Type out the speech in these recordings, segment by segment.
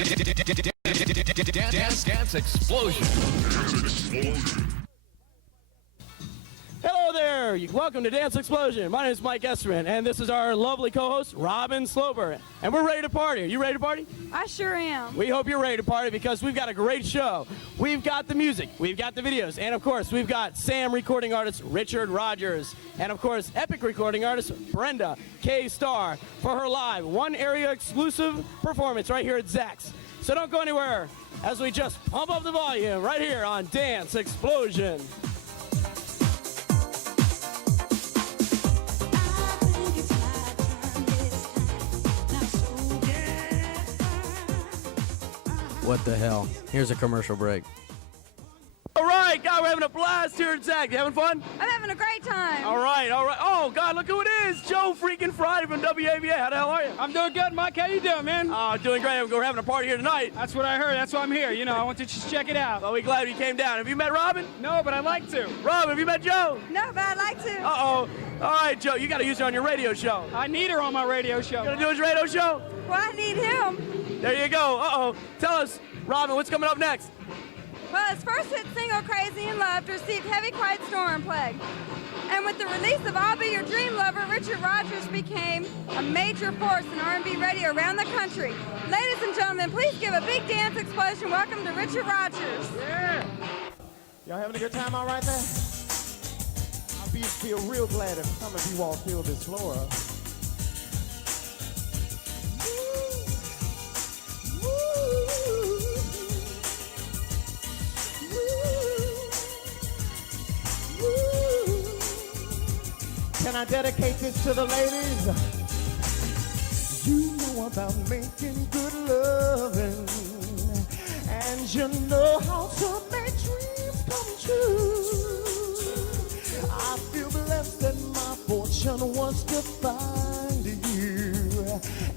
Dance Explosion. Hello there. Welcome to Dance Explosion. My name is Mike Esterman, and this is our lovely co-host, Robin Slober. And we're ready to party. Are you ready to party? I sure am. We hope you're ready to party because we've got a great show. We've got the music, we've got the videos, and of course, we've got Sam recording artist Richard Rodgers, and of course, epic recording artist Brenda K. Starr for her live one-area exclusive performance right here at Zach's. So don't go anywhere as we just pump up the volume right here on Dance Explosion. What the hell? Here's a commercial break. All right, God, we're having a blast here at Zach. You having fun? I'm having a great time. All right. Oh, God, look who it is. Joe freaking Friday from WAVA. How the hell are you? I'm doing good, Mike. How you doing, man? Oh, doing great. We're having a party here tonight. That's what I heard. That's why I'm here. You know, I want to just check it out. Well, we're glad you came down. Have you met Robin? No, but I'd like to. Robin, have you met Joe? No, but I'd like to. Uh-oh. All right, Joe, you got to use her on your radio show. I need her on my radio You show. going to do his radio show? Well, I need him. There you go. Uh-oh. Tell us, Robin, what's coming up next? Well, his first hit single, Crazy in Love, received heavy quiet storm plague. And with the release of I'll Be Your Dream Lover, Richard Rodgers became a major force in R&B radio around the country. Ladies and gentlemen, please give a big dance explosion. Welcome to Richard Rodgers. Yeah. Y'all having a good time all right there? I'll feel real glad if some of you all feel this floor. Can I dedicate this to the ladies? You know about making good loving, and you know how to make dreams come true. I feel blessed that my fortune was to find you,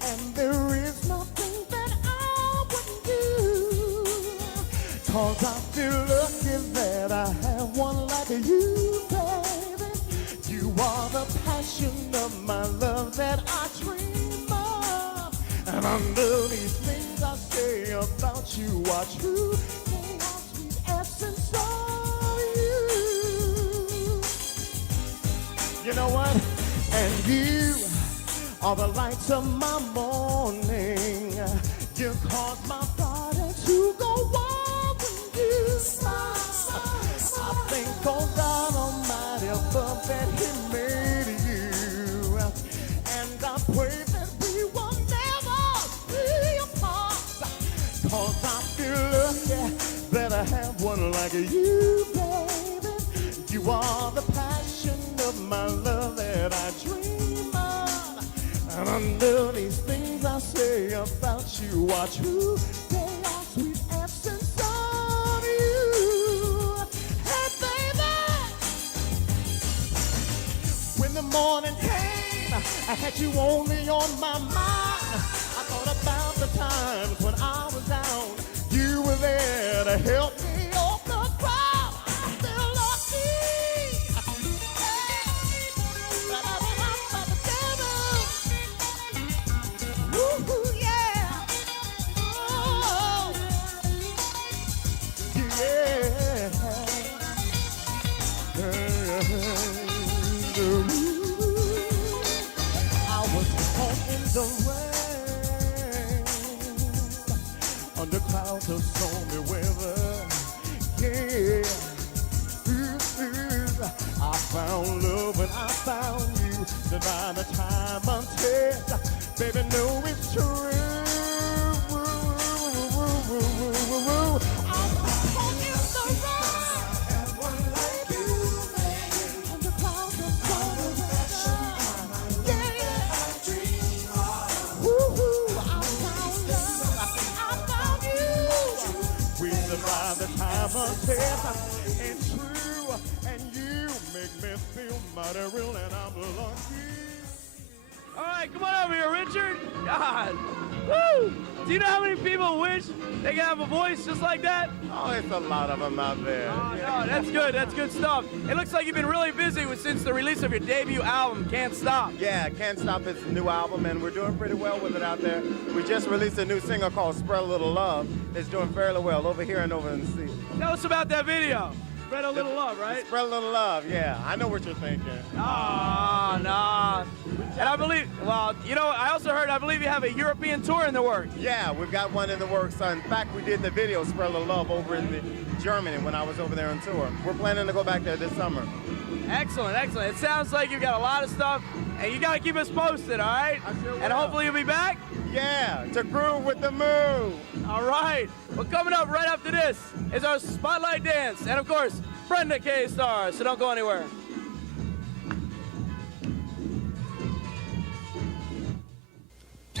and there is nothing that I wouldn't do, 'cause I feel lucky that I have one like you, baby. You are the passion of my love that I dream of, and under these things I say about you are true. They are sweet essence of you. You know what? And you are the lights of my morning. You cause my body to go wild when you smile. I thank oh God Almighty above that He made you, and I pray that we will never be apart, 'cause I feel lucky that I have one like you, baby. You are the passion of my love that I dream of, and under these things I say about you are true. They are sweet essence of you. Hey, baby. When the morning came, I had you only on my mind. I thought about the times when I was down. You were there to help me off the ground. I still love me. But I was out by the devil. Woo-hoo, yeah. Oh, yeah. I was caught in the rain, under clouds of stormy weather. Yeah, I found love when I found you. Divine the time of test, baby, know it's true. I was caught in the rain, one like you, baby, under clouds of stormy weather. Yeah, yeah. Woo-hoo, I found love, I found you. We survived the time of test, and true, and you make me feel mighty real, and I'm lucky. All right, come on over here, Richard. God. Woo! Do you know how many people wish they could have a voice just like that? Oh, it's a lot of them out there. Oh, no, that's good. That's good stuff. It looks like you've been really busy since the release of your debut album, Can't Stop. Yeah, Can't Stop is a new album, and we're doing pretty well with it out there. We just released a new single called Spread a Little Love. It's doing fairly well over here and over in the sea. Tell us about that video. Spread a little love, right? Spread a little love, yeah. I know what you're thinking. Oh, no. And I believe, well, you know, I believe you have a European tour in the works. Yeah, we've got one in the works. In fact, we did the video Spread a Little Love over in Germany when I was over there on tour. We're planning to go back there this summer. Excellent, excellent. It sounds like you've got a lot of stuff, and you got to keep us posted, all right? I sure will. And hopefully you'll be back. Yeah, to groove with the move. All right. Well, coming up right after this is our Spotlight Dance. And, of course, Brenda K. Starr, so don't go anywhere.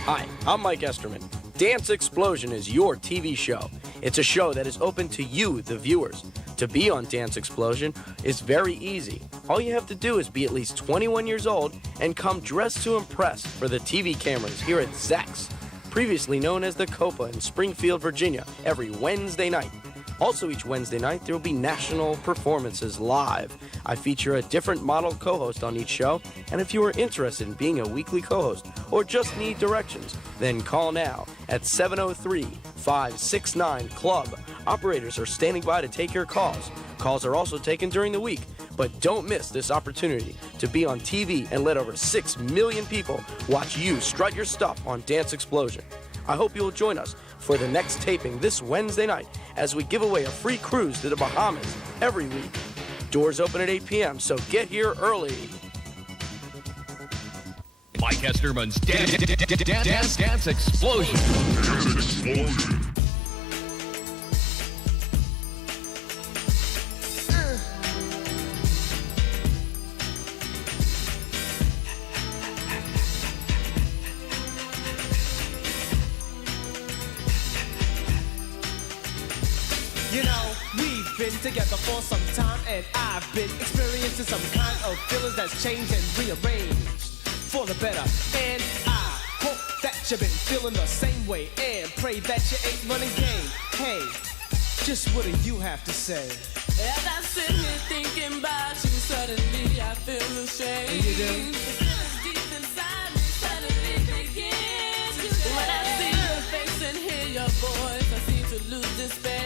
Hi, I'm Mike Esterman. Dance Explosion is your TV show. It's a show that is open to you, the viewers. To be on Dance Explosion is very easy. All you have to do is be at least 21 years old and come dressed to impress for the TV cameras here at Zach's, previously known as the Copa in Springfield, Virginia, every Wednesday night. Also each Wednesday night, there will be national performances live. I feature a different model co-host on each show, and if you are interested in being a weekly co-host or just need directions, then call now at 703-569-CLUB. Operators are standing by to take your calls. Calls are also taken during the week, but don't miss this opportunity to be on TV and let over 6 million people watch you strut your stuff on Dance Explosion. I hope you will join us for the next taping this Wednesday night as we give away a free cruise to the Bahamas every week. Doors open at 8 p.m., so get here early. Mike Esterman's Dance Explosion. You know, we've been together for some time, and I've been experiencing some kind of feelings that's changed and rearranged for the better. And I hope that you've been feeling the same way, and pray that you ain't running game. Hey, just what do you have to say? As I sit here thinking about you, suddenly I feel ashamed. And you do? Deep inside me, suddenly begins to shake. When I see your face and hear your voice, I seem to lose despair.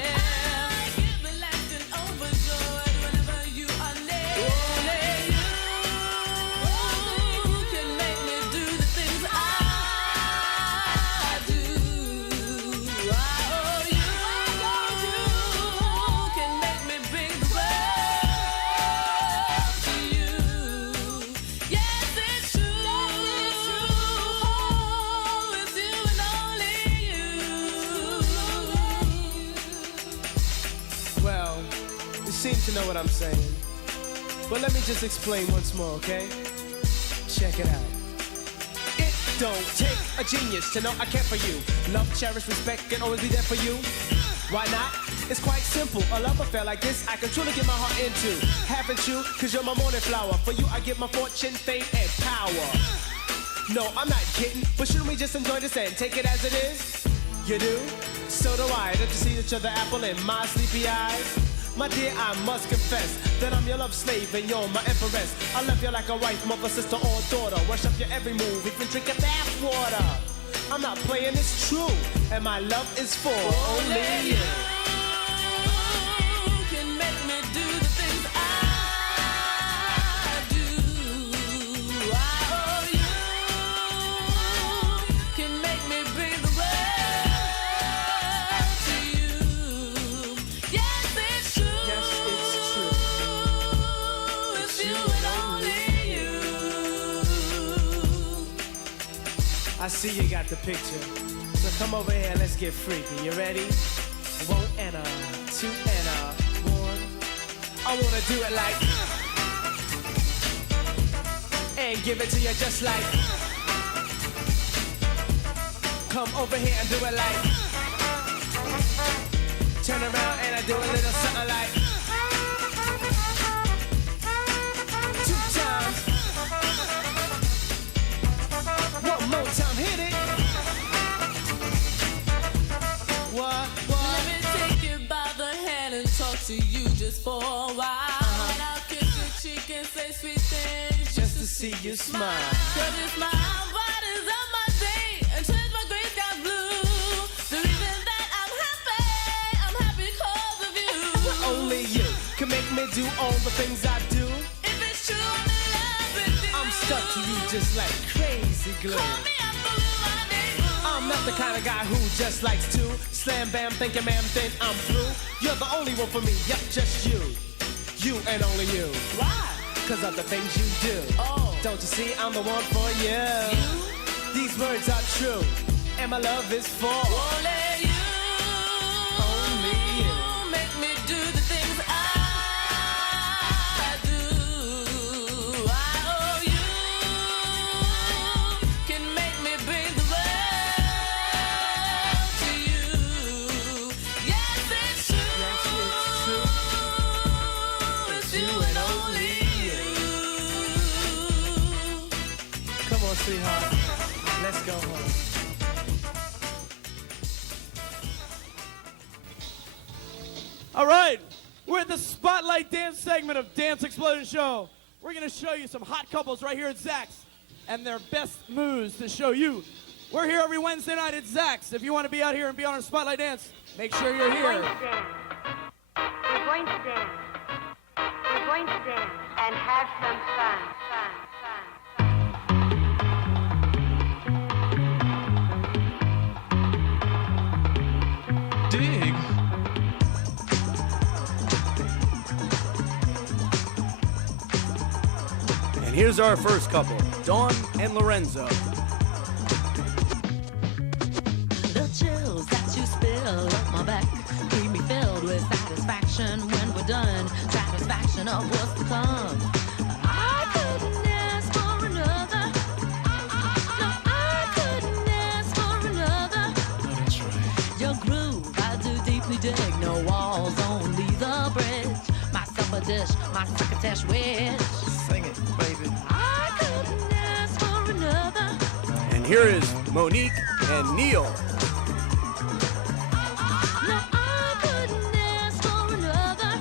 Seem to know what I'm saying, but let me just explain once more, okay? Check it out. It don't take a genius to know I care for you. Love, cherish, respect, and always be there for you. Why not? It's quite simple. A love affair like this I can truly get my heart into. Haven't you? Cause you're my morning flower. For you I get my fortune, fame, and power. No, I'm not kidding, but shouldn't we just enjoy this and take it as it is? You do? So do I. Don't you see each other apple in my sleepy eyes? My dear, I must confess that I'm your love slave and you're my empress. I love you like a wife, mother, sister, or daughter. Worship your every move, even drink your bath water. I'm not playing, it's true, and my love is for only you. Can make me do the things I do. I owe you. Can make me bring the world to you. Yes, it's true. Yes, it's true. It's you and only you. I see you got the picture. So come over here and let's get freaky. You ready? 1 and 2 and 1. I wanna do it like, and give it to you just like. Come over here and do it like. Turn around and I do a little something like. 2 times. to you just for a while. And I'll kiss your cheek and say sweet things just to see you smile. Cause it's my brightest of my day and change my gray sky blue. The reason that I'm happy cause of you. Only you can make me do all the things I do. If it's true, I'm in love with you. I'm stuck to you just like crazy glue. Call me up for my name. I'm not the kind of guy who just likes to slam bam, thinking ma'am, then I'm through. You're the only one for me, yep, just you. You and only you. Why? Cause of the things you do. Oh. Don't you see I'm the one for you? These words are true, and my love is for Only you. only you. Make me do the things I do. I owe you. Can make me bring the world to you. Yes, it's true. It's you and only you. Come on, sweetheart. Let's go home. All right, we're at the Spotlight Dance segment of Dance Explosion Show. We're going to show you some hot couples right here at Zach's and their best moves to show you. We're here every Wednesday night at Zach's. If you want to be out here and be on our Spotlight Dance, make sure you're We're going here. to dance. We're going to dance. We're going to dance and have some fun. Dig. And here's our first couple, Dawn and Lorenzo. The chills that you spill up my back keep me filled with satisfaction when we're done. Satisfaction of what's to come. I couldn't ask for another. No, I couldn't ask for another. Oh, that's right. Your groove, I do deeply dig. No walls, only the bridge. My supper dish, my crocketesh wish. Sing it, baby. I couldn't ask for another. And here is Monique and Neil. No, I couldn't ask for another.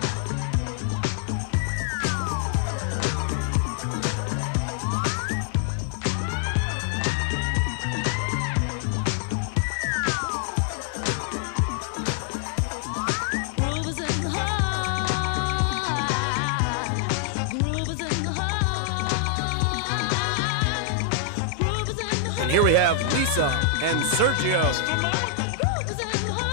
Groove is in the heart. Groove is in the heart. Groove is in the heart. And here we have Lisa and Sergio. Groove is in the heart.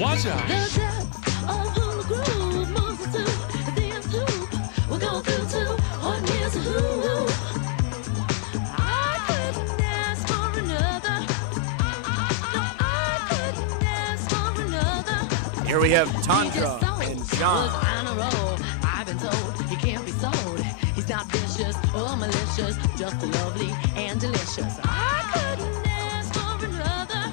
Watch out. The depth of who the groove moves us to the end hoop. We'll go through to what is a who. I couldn't ask for another. No, I couldn't ask for another. Here we have He just Tandra sold, and was John. on a roll. I've been told he can't be sold. He's not vicious or malicious, just lovely and delicious. I couldn't ask for another.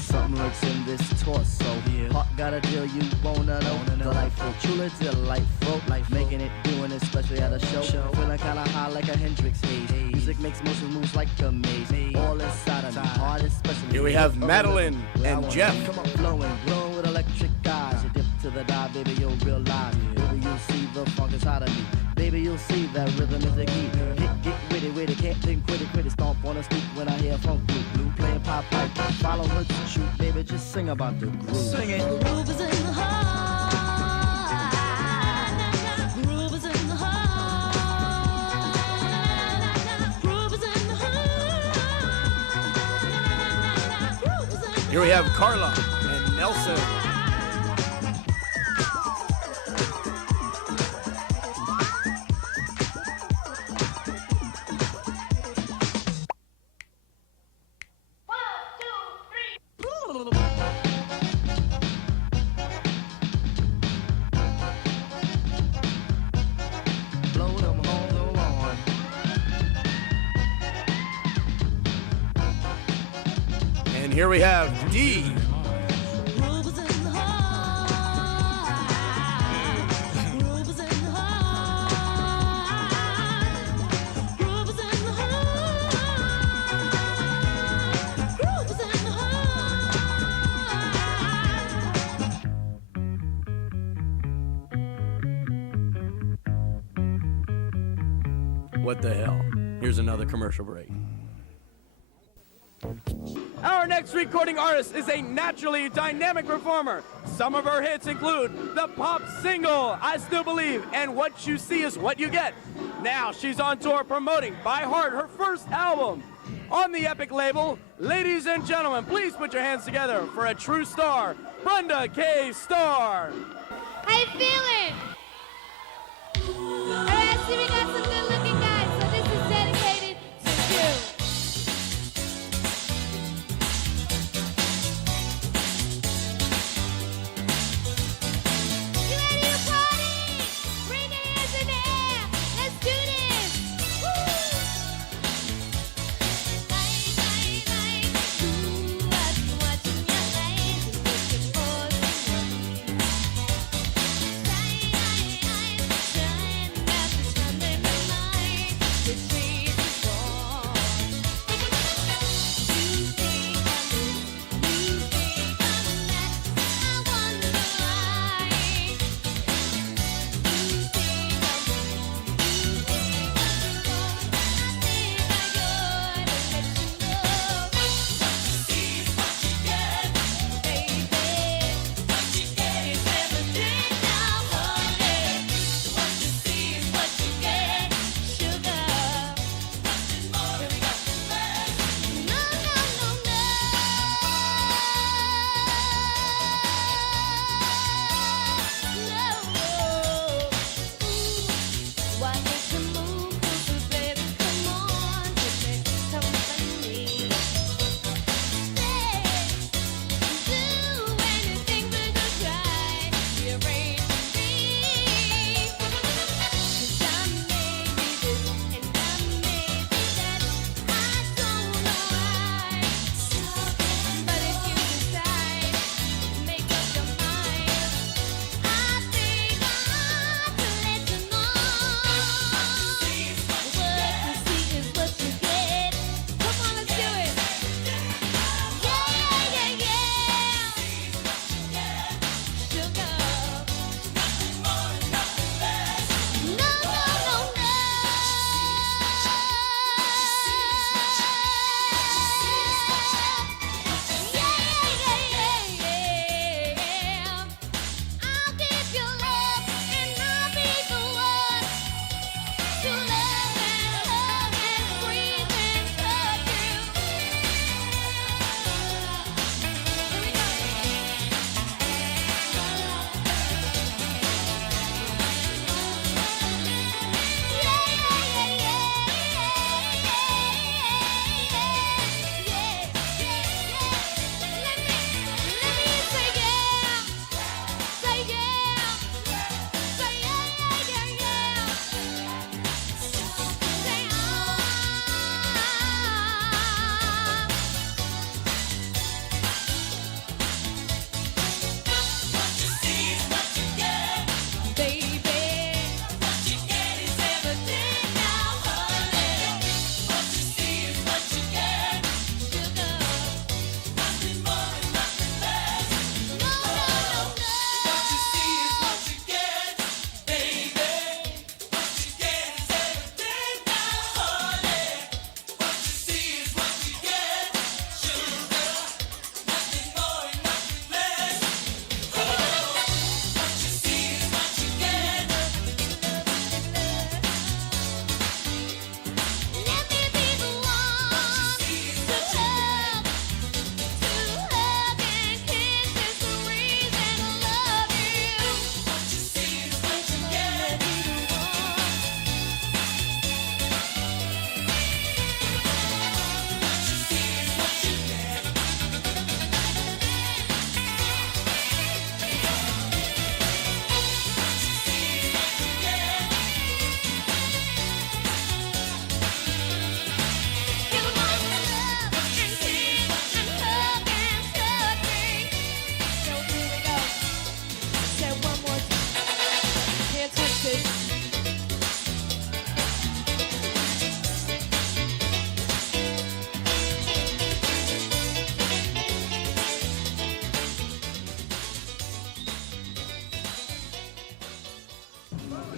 Something lurks in this torso. Heart got a deal you wanna know. Delightful, truly delightful. Making it, doing it, especially at a show. Feeling kinda high like a Hendrix haze. Music makes motion moves like a maze. All inside of me, heart especially. Here we have Madeline and Jeff. Come on, flowing, glowing with electric eyes. You dip to the dive, baby, you'll realize. Baby, you'll see the funk inside of me. Baby, you'll see that rhythm is the key. Get witty, can't think quitty, stomp on a stoop when I hear funk blue playing pop pipe. Follow her to shoot, baby, just sing about the groove. Sing it. Groove is in the heart. Groove is in the heart. Groove is in the heart. Groove is in the Here we have Carla and Nelson. Blow them horns on. And here we have Dee. groove is in the heart. What the hell? Here's another commercial break. Our next recording artist is a naturally dynamic performer. Some of her hits include the pop single, I Still Believe, and What You See Is What You Get. Now she's on tour promoting by heart her first album. On the Epic label, ladies and gentlemen, please put your hands together for a true star, Brenda K. Starr. How you feeling? Alright, see we got some good looking guys, so this is dedicated to you. You ready to party? Bring your hands in the air. Let's do this. Woo! Watching your eyes, looking for someone.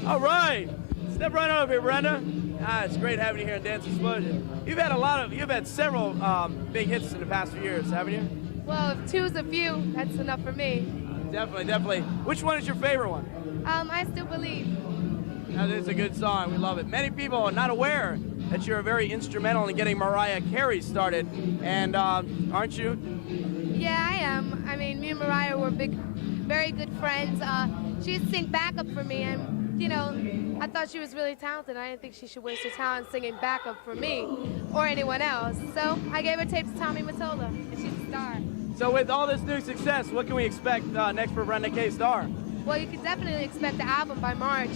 All right. Step right over here, Brenda. It's great having you here in Dance Explosion. You've had several big hits in the past few years, haven't you? Well, if two's a few, that's enough for me. Definitely. Which one is your favorite one? I Still Believe. That is a good song. We love it. Many people are not aware that you're very instrumental in getting Mariah Carey started, and aren't you? Yeah, I am. I mean, me and Mariah were very good friends. She used to sing backup for me, and, you know, I thought she was really talented. I didn't think she should waste her talent singing backup for me or anyone else. So I gave her tape to Tommy Mottola, and she's a star. So with all this new success, what can we expect next for Brenda K. Starr? Well, you can definitely expect the album by March.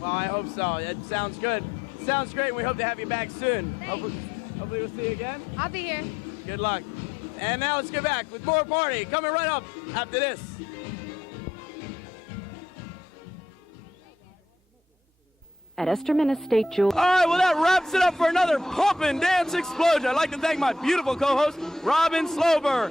Well, I hope so. It sounds good. It sounds great, and we hope to have you back soon. Hopefully we'll see you again. I'll be here. Good luck. And now let's get back with more party coming right up after this. At Esterman Estate Jewelry. All right, well, that wraps it up for another pumpin' dance explosion. I'd like to thank my beautiful co-host, Robin Slover,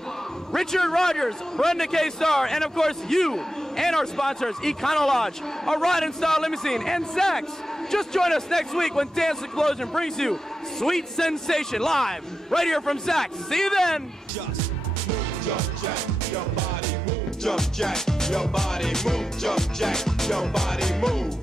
Richard Rodgers, Brenda K. Starr, and of course you and our sponsors, Econolodge, a Ride and Style Limousine, and Saks. Just join us next week when Dance Explosion brings you Sweet Sensation live right here from Saks. See you then. Just move, jump, jack, your body move, jump, jack, your body move, jump, jack, your body move.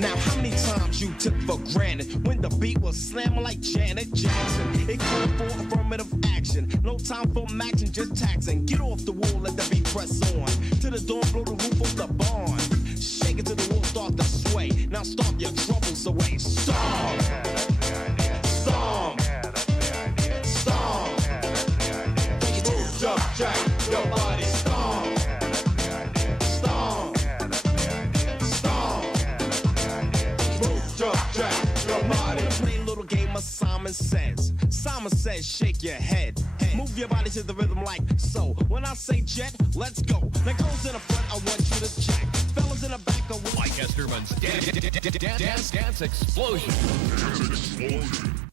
Now, how many times you took for granted when the beat was slamming like Janet Jackson? It called for affirmative action. No time for matching, just taxing. Get off the wall, let the beat press on. To the dawn, blow the roof off the barn. Shake it till the wall start to sway. Now stomp your troubles away. Stomp! Yeah, that's the idea. Stomp! Yeah, that's the idea. Stomp! Yeah, that's the idea. Take it down. Jump, jack, your body. Stomp! Yeah, that's the idea. Stomp! Yeah, that's the idea. Stomp! Jump, jack, your body. Play a little game of Simon Says. Simon Says, shake your head. Move your body to the rhythm like so. When I say jet, let's go. Now girls in the front, I want you to jack. Fellas in the back, I want Mike Esterman's Dance Explosion. Dance Explosion.